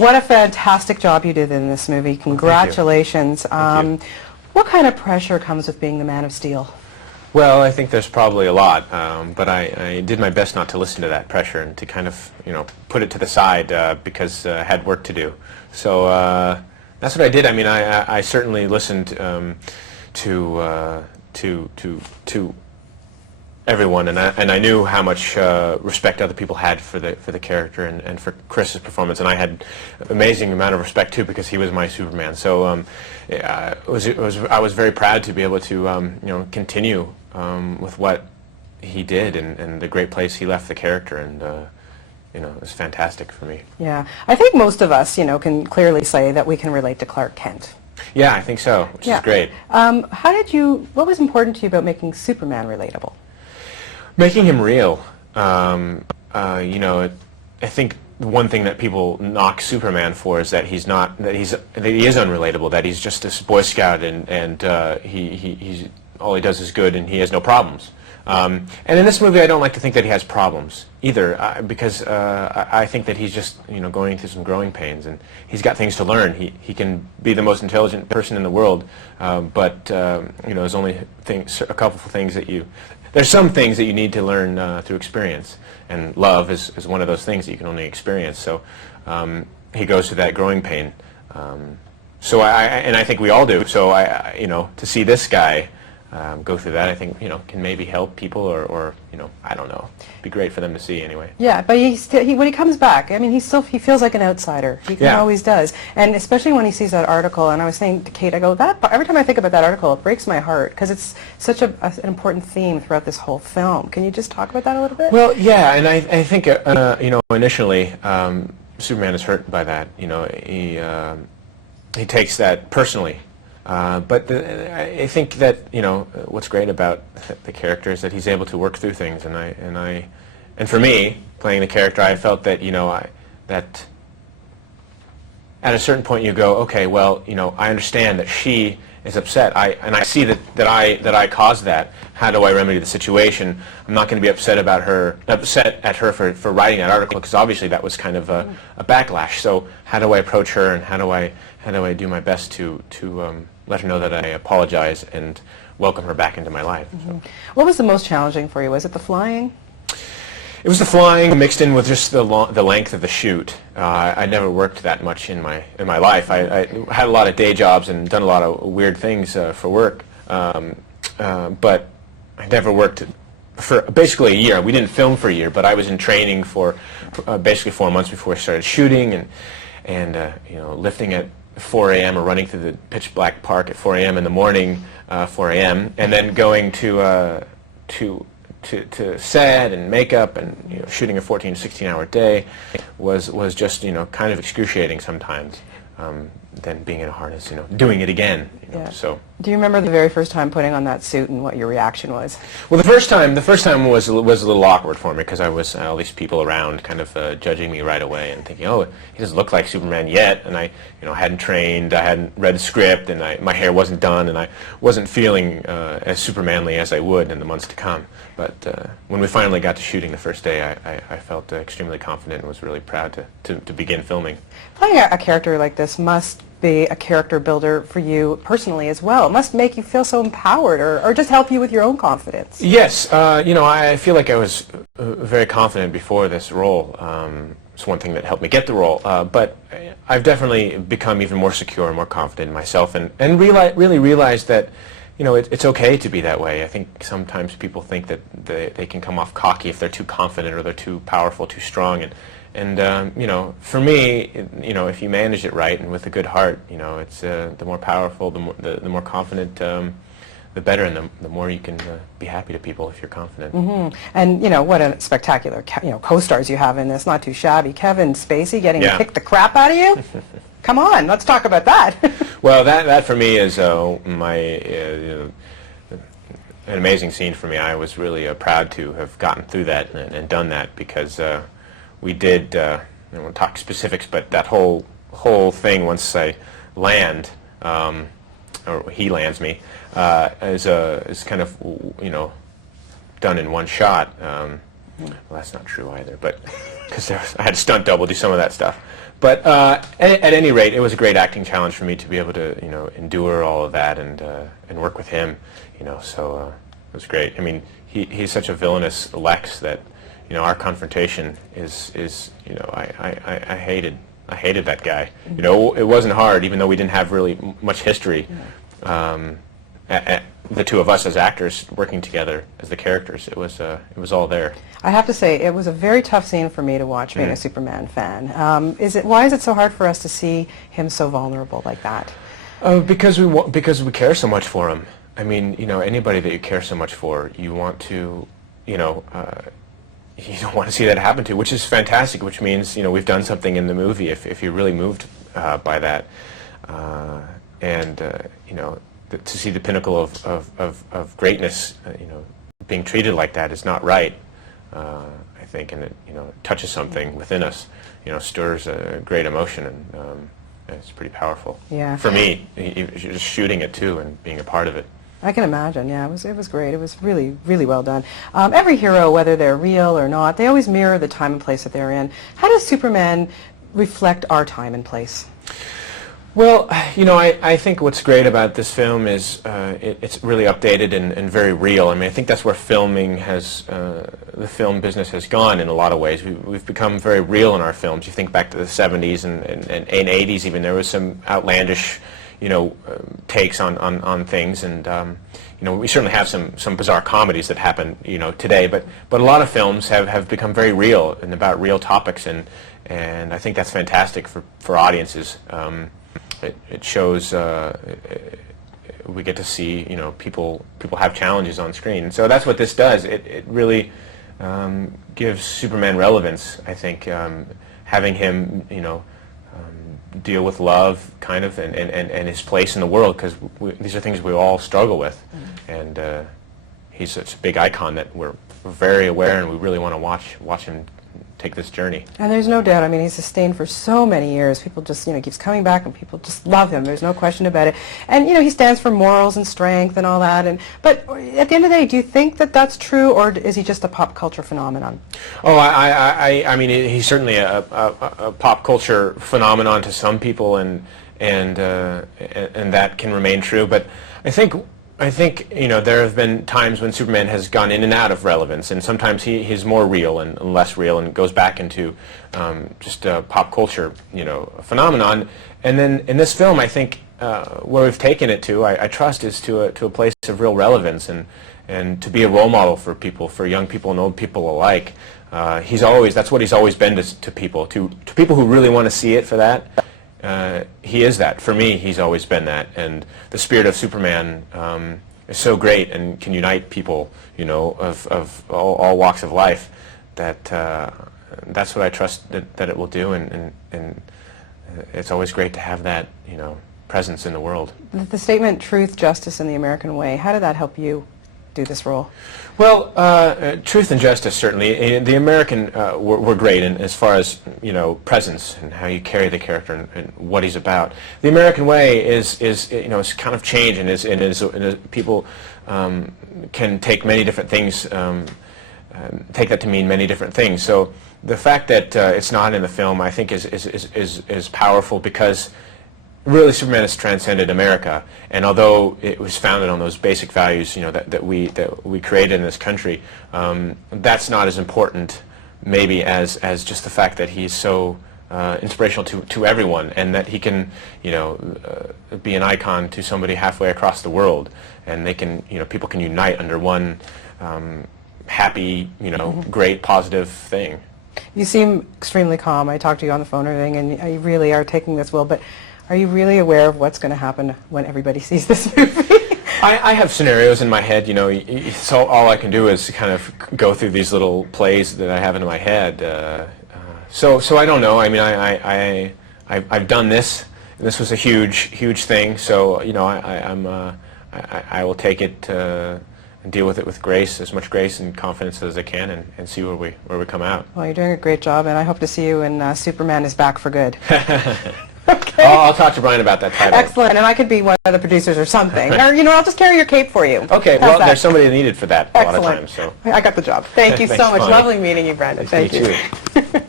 What a fantastic job you did in this movie. Congratulations. Thank you. What kind of pressure comes with being the Man of Steel? Well, I think there's probably a lot, but I did my best not to listen to that pressure and to kind of, put it to the side because I had work to do. So that's what I did. I mean, I certainly listened to everyone, and I knew how much respect other people had for the character and for Chris's performance, and I had an amazing amount of respect too because he was my Superman. So I was very proud to be able to continue with what he did and the great place he left the character, and it was fantastic for me. Yeah, I think most of us can clearly say that we can relate to Clark Kent. Yeah, I think so, which is great. What was important to you about making Superman relatable? Making him real. I think the one thing that people knock Superman for is that he is unrelatable, that he's just this Boy Scout and he's all he does is good and he has no problems. And in this movie, I don't like to think that he has problems either, because I think that he's just going through some growing pains, and he's got things to learn. He can be the most intelligent person in the world, but there's only a couple of things that there's some things that you need to learn through experience, and love is one of those things that you can only experience. So he goes through that growing pain. So I think we all do. So to see this guy go through that, I think can maybe help people, or I don't know. It'd be great for them to see anyway. Yeah, but when he comes back, I mean, he feels like an outsider. He always does, and especially when he sees that article. And I was saying to Kate, I go, every time I think about that article, it breaks my heart because it's such an important theme throughout this whole film. Can you just talk about that a little bit? Well, yeah, and I think initially Superman is hurt by that. He takes that personally. But I think that what's great about the character is that he's able to work through things, and for me, playing the character, I felt that that at a certain point you go, okay, well, I understand that she is upset. I see that I caused that. How do I remedy the situation? I'm not going to be upset at her for writing that article, because obviously that was kind of a backlash. So how do I approach her, and how do I do my best to let her know that I apologize and welcome her back into my life? Mm-hmm. So. What was the most challenging for you? Was it the flying? It was the flying mixed in with just the length of the shoot. I never worked that much in my life. I had a lot of day jobs and done a lot of weird things for work, but I never worked for basically a year. We didn't film for a year, but I was in training for basically 4 months before I started shooting, and lifting at 4 a.m. or running through the pitch black park at 4 a.m. in the morning, 4 a.m. and then going to set and makeup and shooting a 14 to 16-hour day was just kind of excruciating sometimes. Than being in a harness, doing it again. Yeah. So. Do you remember the very first time putting on that suit and what your reaction was? Well, the first time was a little awkward for me because I was all these people around, kind of judging me right away and thinking, oh, he doesn't look like Superman yet, and I, hadn't trained, I hadn't read the script, and my hair wasn't done, and I wasn't feeling as Supermanly as I would in the months to come. But when we finally got to shooting the first day, I felt extremely confident and was really proud to begin filming. Playing a character like this must be a character builder for you personally as well. It must make you feel so empowered, or just help you with your own confidence. Yes, I feel like I was very confident before this role. It's one thing that helped me get the role, but I've definitely become even more secure and more confident in myself, and really realized that it's okay to be that way. I think sometimes people think that they can come off cocky if they're too confident or they're too powerful, too strong, and for me, if you manage it right and with a good heart, it's the more powerful, the more confident, the better, and the more you can be happy to people if you're confident. Mm-hmm. And what a spectacular co-stars you have in this. Not too shabby. Kevin Spacey getting to kick the crap out of you. Come on, let's talk about that. Well, that for me is an amazing scene for me. I was really proud to have gotten through that and done that, because we did, I won't talk specifics, but that whole thing, once I land, or he lands me, is kind of, done in one shot. Well, that's not true either, but because I had a stunt double do some of that stuff. But at any rate, it was a great acting challenge for me to be able to, endure all of that and work with him, So it was great. I mean, he's such a villainous Lex that, our confrontation is I hated that guy. It wasn't hard, even though we didn't have really much history. The two of us as actors working together as the characters, it was all there. I have to say, it was a very tough scene for me to watch, being a Superman fan. Why is it so hard for us to see him so vulnerable like that? Because we care so much for him. I mean, anybody that you care so much for, you want to, you don't want to see that happen to, which is fantastic, which means, we've done something in the movie if you're really moved by that. To see the pinnacle of greatness, being treated like that is not right, I think, and it, it touches something within us, stirs a great emotion, and it's pretty powerful. Yeah. For me, just shooting it too and being a part of it. I can imagine. Yeah, it was great. It was really, really well done. Every hero, whether they're real or not, they always mirror the time and place that they're in. How does Superman reflect our time and place? Well, I think what's great about this film is it's really updated and very real. I mean, I think that's where the film business has gone in a lot of ways. We've become very real in our films. You think back to the 70s and 80s even, there was some outlandish, takes on things, and we certainly have some bizarre comedies that happen, today, but a lot of films have become very real and about real topics, and I think that's fantastic for audiences. It shows we get to see people have challenges on screen, and so that's what this does. It really gives Superman relevance, I think, having him deal with love kind of and his place in the world, because these are things we all struggle with, and he's such a big icon that we're very aware, and we really want to watch him take this journey. And there's no doubt, I mean, he's sustained for so many years. People just, keeps coming back, and people just love him. There's no question about it. And, he stands for morals and strength and all that. But at the end of the day, do you think that that's true, or is he just a pop culture phenomenon? Oh, I mean, he's certainly a pop culture phenomenon to some people, and that can remain true. But I think there have been times when Superman has gone in and out of relevance, and sometimes he's more real and less real, and goes back into just a pop culture phenomenon. And then in this film, I think where we've taken it to, I trust, is to a place of real relevance, and to be a role model for people, for young people and old people alike. That's what he's always been to people, to people who really want to see it for that. He is that. For me, he's always been that, and the spirit of Superman is so great and can unite people, of all walks of life. That's what I trust that it will do, and it's always great to have that, presence in the world. The statement "truth, justice, and the American way." How did that help you do this role? Well, truth and justice, certainly. The American were great, and as far as presence and how you carry the character and what he's about. The American way is kind of changed, and people can take many different things, take that to mean many different things. So the fact that it's not in the film, I think, is powerful, because really, Superman has transcended America, and although it was founded on those basic values, that we created in this country, that's not as important, maybe, as just the fact that he's so inspirational to everyone, and that he can, be an icon to somebody halfway across the world, and they can, people can unite under one happy, great, positive thing. You seem extremely calm. I talked to you on the phone and everything, and you really are taking this well, but are you really aware of what's going to happen when everybody sees this movie? I have scenarios in my head, so all I can do is kind of go through these little plays that I have in my head. So I don't know. I mean, I've done this. And this was a huge thing. So I will take it and deal with it with grace, as much grace and confidence as I can, and see where we come out. Well, you're doing a great job, and I hope to see you in Superman is Back for Good. Okay. I'll talk to Brian about that title. Excellent, and I could be one of the producers or something. Or, I'll just carry your cape for you. Okay, well, there's somebody needed for that a lot of times. So I got the job. Thank you so much. Bonnie. Lovely meeting you, Brandon. Nice to meet you. Thank you.